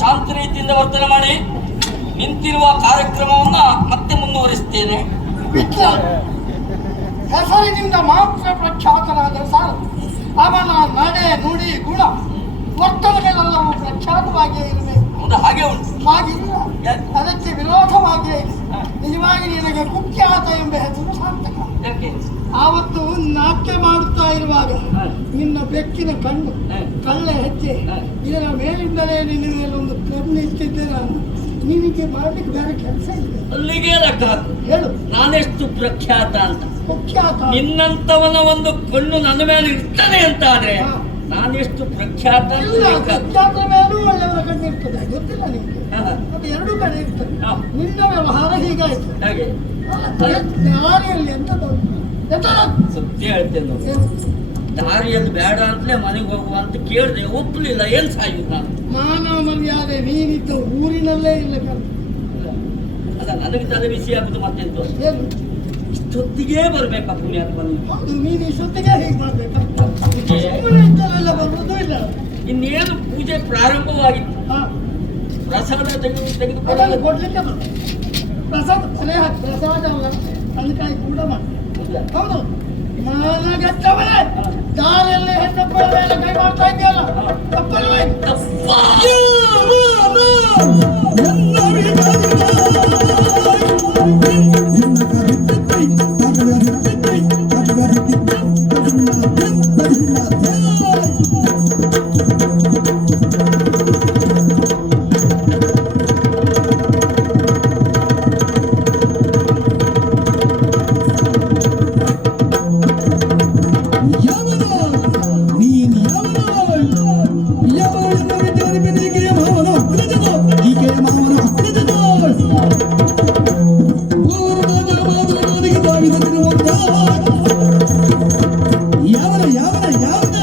ಶಾಂತ ರೀತಿಯಿಂದ ವರ್ತನೆ ಮಾಡಿ ನಿಂತಿರುವ ಕಾರ್ಯಕ್ರಮವನ್ನ ಮತ್ತೆ ಮುಂದುವರಿಸ್ತೇನೆ ಹೆಸರಿನಿಂದ ಮಾತ್ರ ಪ್ರಖ್ಯಾತನಾದ ಸಾಲ ಅವನ ನಡೆ ನುಡಿ ಗುಣ ವರ್ತನೆಗಳೆಲ್ಲವೂ ಪ್ರಖ್ಯಾತವಾಗಿಯೇ ಕುಖ್ಯಾತ ಎಂಬ ಹೆಸರು ಸಾರ್ಥಕ. ಆವತ್ತು ನಾಟ್ಯ ಮಾಡುತ್ತಾ ಇರುವಾಗ. ನಿನ್ನ ಬೆಕ್ಕಿನ ಕಣ್ಣು ಕಳ್ಳ ಹೆಚ್ಚಿ ಹೆಜ್ಜೆ ಇದರ ಮೇಲಿಂದಲೇ ನಿನ್ನ ಮೇಲೆ ಒಂದು ಕಣ್ಣು ಇಟ್ಟಿದ್ದೆ ನಾನು. ನಿನಗೆ ಮಾಡಲಿಕ್ಕೆ ಬೇರೆ ಕೆಲಸ ಇಲ್ಲ. ಅಲ್ಲಿಗೆ ಲೆಕ್ಕ ಹೇಳು. ನಾನೆಷ್ಟು ಪ್ರಖ್ಯಾತ ಅಂತ. ಪ್ರಖ್ಯಾತ. ನಿನ್ನಂತವನ ಒಂದು ಕಣ್ಣು ನನ್ನ ಮೇಲೆ ಇರ್ತಾನೆ ಅಂತ ಆದ್ರೆ ಹಾ. ನಾನೆಷ್ಟು ಪ್ರಖ್ಯಾತ ಪ್ರಖ್ಯಾತ. ಮೇಲೂ ಒಳ್ಳೆಯವರ ಕಣ್ಣು ಇರ್ತದೆ. ಗೊತ್ತಿಲ್ಲ ನಿಮ್ಗೆ. ಮತ್ತೆ ಅದು ಎರಡು ಕಡೆ ಇರ್ತದೆ. ನಿನ್ನ ವ್ಯವಹಾರ ಹೀಗಾಯ್ತು. ಹಾಗೆ. ದಾರಿಯಲ್ಲಿ ಎಂತ ಎಂತ? ಸತ್ಯ ಹೇಳ್ತೇನೆ. ದಾರಿಯಲ್ಲಿ ಬೇಡ ಅಂತಲೇ ಮನೆಗೆ ಹೋಗುವ ಅಂತ ಕೇಳಿದೆ. ಒಪ್ಪಲಿಲ್ಲ ಏನ್ ಸಾಯು ನಾನು? ಮಾನ ಮರ್ಯಾದೆ ನೀನಿದ್ದ ಊರಿನಲ್ಲೇ ಇಲ್ಲ ಅಲ್ಲ ನನಗೆ ತಲೆ ಬಿಸಿ ಆಗುದು ಮತ್ತೆಂತ? ಇಷ್ಟೊತ್ತಿಗೆ ಬರ್ಬೇಕ ಪುಣ್ಯ ಬಂದು ಹೌದು ನೀನು ಇಷ್ಟೊತ್ತಿಗೆ ಹೇಗೆ ಮಾಡ್ಬೇಕು. ಇದ್ದಲ್ಲೆಲ್ಲ ಇಲ್ಲ. ಇನ್ನೇನು ಪೂಜೆ ಪ್ರಾರಂಭವಾಗಿತ್ತು. ತೆಗೆದು ತೆಗೆದುಕೊಳ್ಳಲು ಕೊಡ್ಲಿಕ್ಕೆ ಪ್ರಸಾದ ತಲೆ ಹಾಕಿ ಪ್ರಸಾದ ಅಲ್ಲ ಕಣ್ಕಾಯಿ ಕೂಡ ಮಾಡಿ ಹೌದು ಮಾನಗೆಟ್ಟವನೇ ದಾರಿಯಲ್ಲಿ ಹೆಣ್ಣೊಬ್ಬರ ಮೇಲೆ ಕೈ ಮಾಡ್ತಾ ಇದೆಯಲ್ಲ ತಪ್ಪಲ್ವೇ ಯಾವನ ಯಾವನ ಯಾವನ?